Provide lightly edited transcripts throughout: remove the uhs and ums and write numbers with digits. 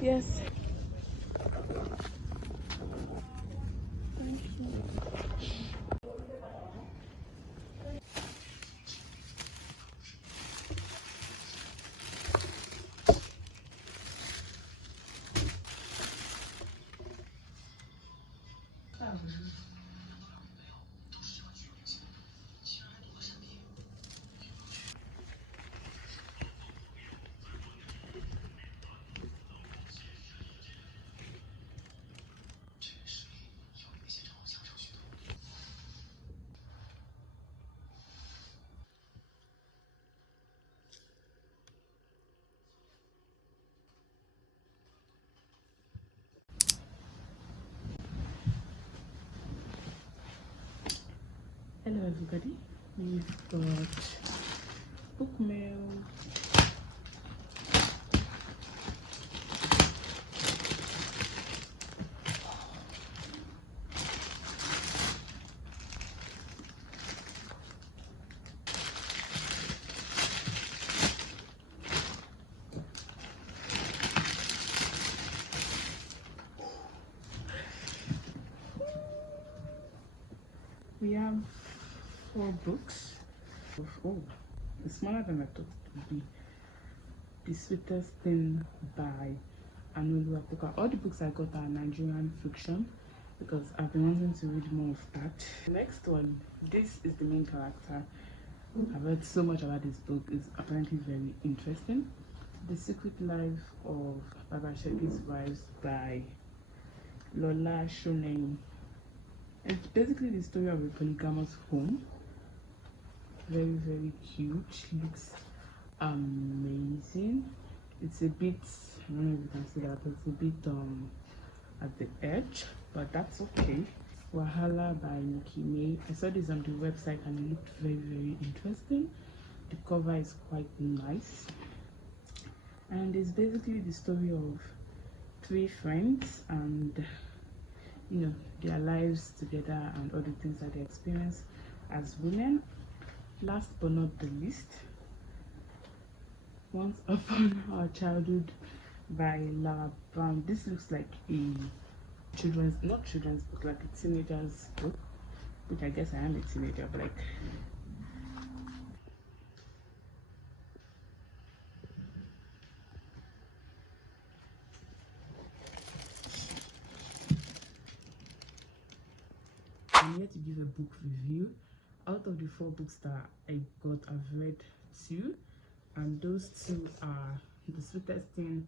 Yes. Thank you. Hello everybody, we've got book mail. We have 4 books. Oh, it's smaller than I thought it would be. The Sweetest Thing by Apuka. All the books I got are Nigerian fiction because I've been wanting to read more of that. The next one, this is the main character. I've heard so much about this book. It's apparently very interesting. The Secret Life of Baba Sheki's Wives by Lola Shukran. It's basically the story of a polygamous home. Very, very cute. Looks amazing. It's a bit, I don't know if you can see that, but it's a bit at the edge, but that's okay. Wahala by Nikki May. I saw this on the website and it looked very, very interesting. The cover is quite nice, and it's basically the story of 3 friends and their lives together and all the things that they experience as women. Last but not the least, Once Upon Our Childhood by Lara Brown. This looks like a not children's book, like a teenager's book, which I guess I am a teenager, but like I'm here to give a book review. Out of the 4 books that I got, I've read 2, and those 2 are The Sweetest Thing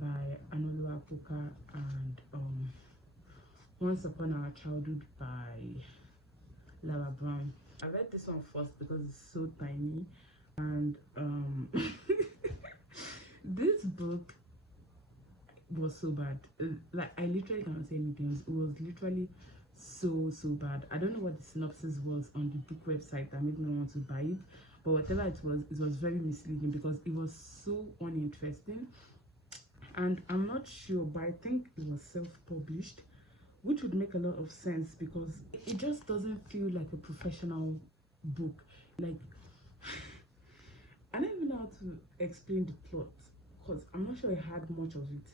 by Apuka and Once Upon Our Childhood by Lara Brown. I read this one first because it's so tiny, and this book was so bad. Like, I literally cannot say anything else. It was literally so bad. I don't know what the synopsis was on the book website that made me want to buy it, but whatever it was very misleading because it was so uninteresting. And I'm not sure, but I think it was self-published, which would make a lot of sense because it just doesn't feel like a professional book. Like, I don't even know how to explain the plot because I'm not sure I had much of it.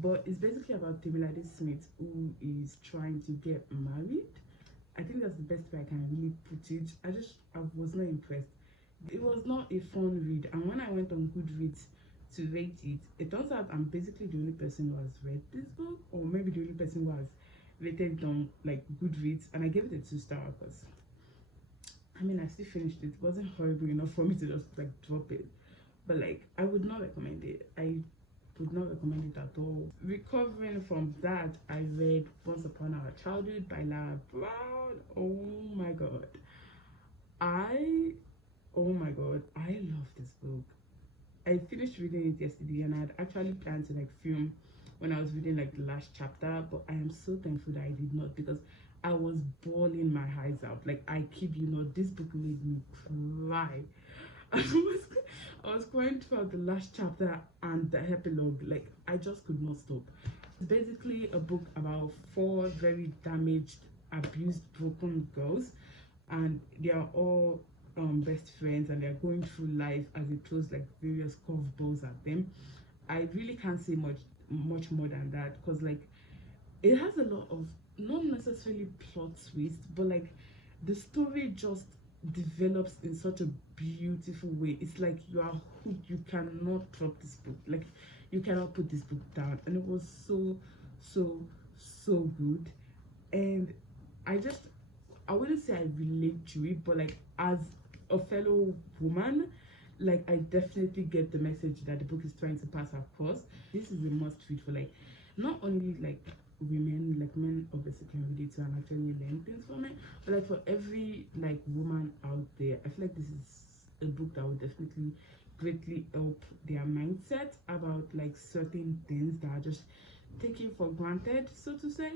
But it's basically about Temilade Smith, who is trying to get married. I think that's the best way I can really put it. I was not impressed. It was not a fun read, and when I went on Goodreads to rate it, it turns out I'm basically the only person who has read this book, or maybe the only person who has rated it on like Goodreads, and I gave it a 2-star because I mean I still finished it. It wasn't horrible enough for me to just like drop it, but like I would not recommend it. I would not recommend it at all. Recovering from that, I read Once Upon Our Childhood by Lara Brown. Oh my god, I love this book. I finished reading it yesterday, and I had actually planned to like film when I was reading like the last chapter, but I am so thankful that I did not because I was bawling my eyes out. Like, I kid you not, this book made me cry. I was crying throughout the last chapter and the epilogue. Like, I just could not stop. It's basically a book about 4 very damaged, abused, broken girls, and they are all best friends, and they're going through life as it throws like various curveballs at them. I really can't say much. much more than that, because like it has a lot of not necessarily plot twist, but like the story just develops in such a beautiful way. It's like you are hooked. You cannot drop this book. Like you cannot put this book down. And it was so good. And I wouldn't say I relate to it, but like as a fellow woman, like I definitely get the message that the book is trying to pass across. This is a must read for like not only like women, like men obviously can read it too and actually learn things from it, but like for every like woman out there, I feel like this is a book that would definitely greatly help their mindset about like certain things that are just taken for granted, so to say.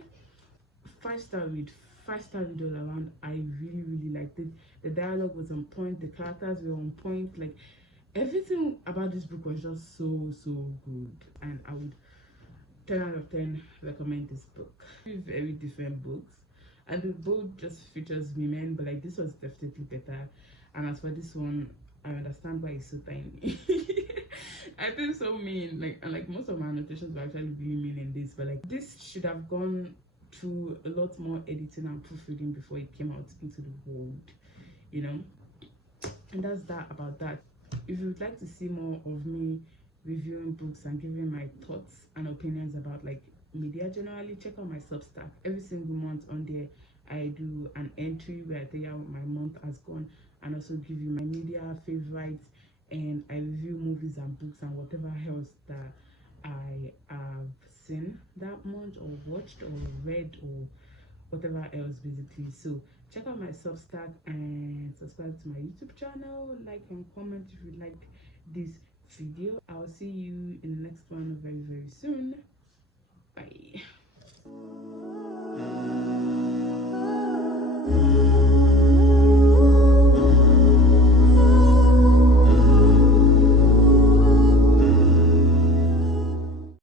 5-star read, 5-star read all around. I really liked it. The dialogue was on point, the characters were on point, like everything about this book was just so good, and I would 10 out of 10 recommend this book. Two very different books, and they both just features women, but like this was definitely better. And as for this one, I understand why it's so tiny. I feel so mean, like, and like most of my annotations were actually really mean in this, but like this should have gone through a lot more editing and proofreading before it came out into the world, you know. And that's that about that. If you would like to see more of me reviewing books and giving my thoughts and opinions about like media generally, check out my Substack. Every single month on there I do an entry where I tell you how my month has gone, and also give you my media favorites, and I review movies and books and whatever else that I have seen that month or watched or read or whatever else basically. So check out my Substack and subscribe to my YouTube channel, like and comment if you like this video. I'll see you in the next one very soon.